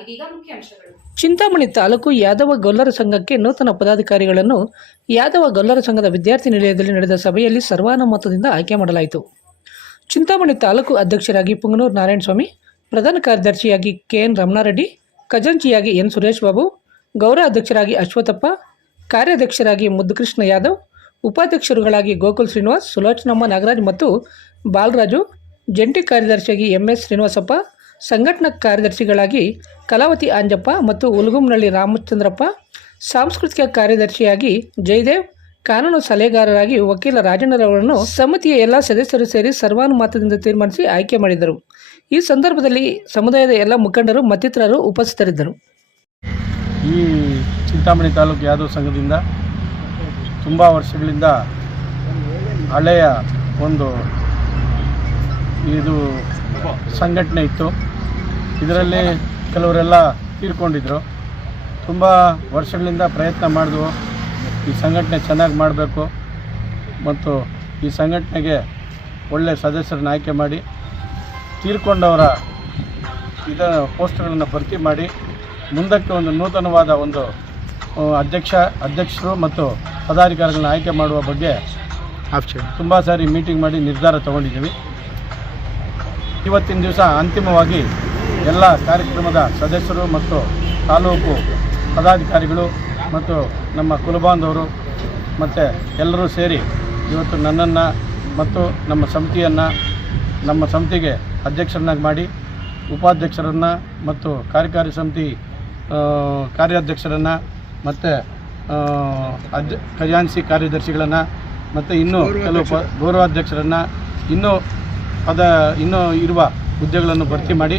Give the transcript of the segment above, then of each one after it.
ಇದೀಗ ಮುಖ್ಯಾಂಶಗಳು ಚಿಂತಾಮಣಿ ತಾಲೂಕು ಯಾದವ ಗೊಲ್ಲರ ಸಂಘಕ್ಕೆ ನೂತನ ಪದಾಧಿಕಾರಿಗಳನ್ನು ಯಾದವ ಗೊಲ್ಲರ ಸಂಘದ ವಿದ್ಯಾರ್ಥಿ ನಿಲಯದಲ್ಲಿ ನಡೆದ ಸಭೆಯಲ್ಲಿ ಸರ್ವಾನುಮತದಿಂದ ಆಯ್ಕೆ ಮಾಡಲಾಯಿತು. ಚಿಂತಾಮಣಿ ತಾಲೂಕು ಅಧ್ಯಕ್ಷರಾಗಿ ಪುಂಗನೂರು ನಾರಾಯಣಸ್ವಾಮಿ, ಪ್ರಧಾನ ಕಾರ್ಯದರ್ಶಿಯಾಗಿ ಕೆಎನ್ ರಮಣಾರೆಡ್ಡಿ, ಖಜಾಂಚಿಯಾಗಿ ಎನ್ ಸುರೇಶ್ ಬಾಬು ಗೌರವ ಅಧ್ಯಕ್ಷರಾಗಿ ಅಶ್ವಥಪ್ಪ, ಕಾರ್ಯಾಧ್ಯಕ್ಷರಾಗಿ ಮುದ್ದುಕೃಷ್ಣ ಯಾದವ್, ಉಪಾಧ್ಯಕ್ಷರುಗಳಾಗಿ ಗೋಕುಲ್ ಶ್ರೀನಿವಾಸ್, ಸುಲೋಚನಮ್ಮ ನಾಗರಾಜ್ ಮತ್ತು ಬಾಲರಾಜು, ಜಂಟಿ ಕಾರ್ಯದರ್ಶಿಯಾಗಿ ಎಂಎಸ್ ಶ್ರೀನಿವಾಸಪ್ಪ ಸಂಘಟನಾ ಕಾರ್ಯದರ್ಶಿಗಳಾಗಿ ಕಲಾವತಿ ಆಂಜಪ್ಪ ಮತ್ತು ಉಲಗುಮ್ನಳ್ಳಿ ರಾಮಚಂದ್ರಪ್ಪ, ಸಾಂಸ್ಕೃತಿಕ ಕಾರ್ಯದರ್ಶಿಯಾಗಿ ಜಯದೇವ್, ಕಾನೂನು ಸಲಹೆಗಾರರಾಗಿ ವಕೀಲ ರಾಜಣ್ಣರವರನ್ನು ಸಮಿತಿಯ ಎಲ್ಲ ಸದಸ್ಯರು ಸೇರಿ ಸರ್ವಾನುಮತದಿಂದ ತೀರ್ಮಾನಿಸಿ ಆಯ್ಕೆ ಮಾಡಿದರು. ಈ ಸಂದರ್ಭದಲ್ಲಿ ಸಮುದಾಯದ ಎಲ್ಲ ಮುಖಂಡರು, ಮತ್ತಿತರರು ಉಪಸ್ಥಿತರಿದ್ದರು. ಈ ಚಿಂತಾಮಣಿ ತಾಲೂಕು ಯಾದವ್ ಸಂಘದಿಂದ ತುಂಬ ವರ್ಷಗಳಿಂದ ಹಳೆಯ ಒಂದು ಇದು ಸಂಘಟನೆ ಇತ್ತು. ಇದರಲ್ಲಿ ಕೆಲವರೆಲ್ಲ ತೀರ್ಕೊಂಡಿದ್ರು. ತುಂಬ ವರ್ಷಗಳಿಂದ ಪ್ರಯತ್ನ ಮಾಡಿದ್ವು ಈ ಸಂಘಟನೆ ಚೆನ್ನಾಗಿ ಮಾಡಬೇಕು ಮತ್ತು ಈ ಸಂಘಟನೆಗೆ ಒಳ್ಳೆಯ ಸದಸ್ಯರನ್ನ ಆಯ್ಕೆ ಮಾಡಿ ತೀರ್ಕೊಂಡವರ ಇದ ಪೋಸ್ಟ್ಗಳನ್ನು ಭರ್ತಿ ಮಾಡಿ ಮುಂದಕ್ಕೆ ಒಂದು ನೂತನವಾದ ಒಂದು ಅಧ್ಯಕ್ಷ, ಅಧ್ಯಕ್ಷರು ಮತ್ತು ಪದಾಧಿಕಾರಿಗಳನ್ನ ಆಯ್ಕೆ ಮಾಡುವ ಬಗ್ಗೆ ತುಂಬ ಸಾರಿ ಮೀಟಿಂಗ್ ಮಾಡಿ ನಿರ್ಧಾರ ತಗೊಂಡಿದ್ದೀವಿ. ಇವತ್ತಿನ ದಿವಸ ಅಂತಿಮವಾಗಿ ಎಲ್ಲ ಕಾರ್ಯಕ್ರಮದ ಸದಸ್ಯರು ಮತ್ತು ತಾಲೂಕು ಪದಾಧಿಕಾರಿಗಳು ಮತ್ತು ನಮ್ಮ ಕುಲಬಾಂಧವರು ಮತ್ತು ಎಲ್ಲರೂ ಸೇರಿ ಇವತ್ತು ನನ್ನನ್ನು ಮತ್ತು ನಮ್ಮ ಸಮಿತಿಯನ್ನು ನಮ್ಮ ಸಮಿತಿಗೆ ಅಧ್ಯಕ್ಷರನ್ನಾಗಿ ಮಾಡಿ ಉಪಾಧ್ಯಕ್ಷರನ್ನು ಮತ್ತು ಕಾರ್ಯಕಾರಿ ಸಮಿತಿ ಕಾರ್ಯಾಧ್ಯಕ್ಷರನ್ನು ಮತ್ತು ಅಧ್ಯ ಖಜಾನ್ಸಿ ಕಾರ್ಯದರ್ಶಿಗಳನ್ನು ಮತ್ತು ಇನ್ನೂ ಕೆಲವು ಪ ಗೌರವಾಧ್ಯಕ್ಷರನ್ನು ಇನ್ನೂ ಪದ, ಇನ್ನೂ ಇರುವ ಹುದ್ದೆಗಳನ್ನು ಭರ್ತಿ ಮಾಡಿ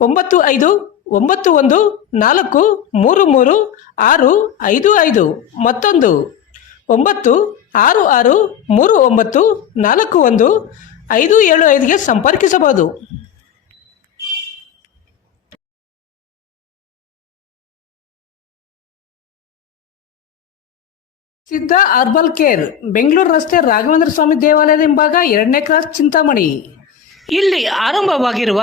ಒಂಬತ್ತು ಐದು, ಒಂಬತ್ತು ಒಂದು, ನಾಲ್ಕು, ಮೂರು ಮೂರು, ಆರು ಐದು ಐದು. ಮತ್ತೊಂದು. ಒಂಬತ್ತು, ಆರು ಆರು, ಮೂರು ಒಂಬತ್ತು, ನಾಲ್ಕು ಒಂದು, ಐದು ಏಳು ಐದುಗೆ ಸಂಪರ್ಕಿಸಬಹುದು. ಸಿದ್ಧ ಅರ್ಬಲ್ ಕೇರ್, ಬೆಂಗಳೂರು ರಸ್ತೆ ರಾಘವೇಂದ್ರ ಸ್ವಾಮಿ ದೇವಾಲಯದ ಹಿಂಭಾಗ ಎರಡನೇ ಕ್ರಾಸ್ ಚಿಂತಾಮಣಿ. ಇಲ್ಲಿ ಆರಂಭವಾಗಿರುವ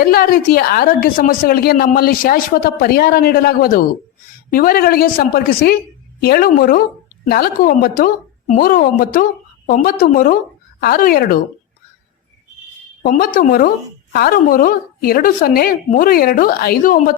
ಎಲ್ಲ ರೀತಿಯ ಆರೋಗ್ಯ ಸಮಸ್ಯೆಗಳಿಗೆ ನಮ್ಮಲ್ಲಿ ಶಾಶ್ವತ ಪರಿಹಾರ ನೀಡಲಾಗುವುದು. ವಿವರಗಳಿಗೆ ಸಂಪರ್ಕಿಸಿ ಏಳು ಮೂರು ನಾಲ್ಕು ಒಂಬತ್ತು ಮೂರು ಒಂಬತ್ತು ಒಂಬತ್ತು ಮೂರು ಆರು ಎರಡು. ಒಂಬತ್ತು ಮೂರು ಆರು ಮೂರು ಎರಡು ಸೊನ್ನೆ ಮೂರು ಎರಡು ಐದು ಒಂಬತ್ತು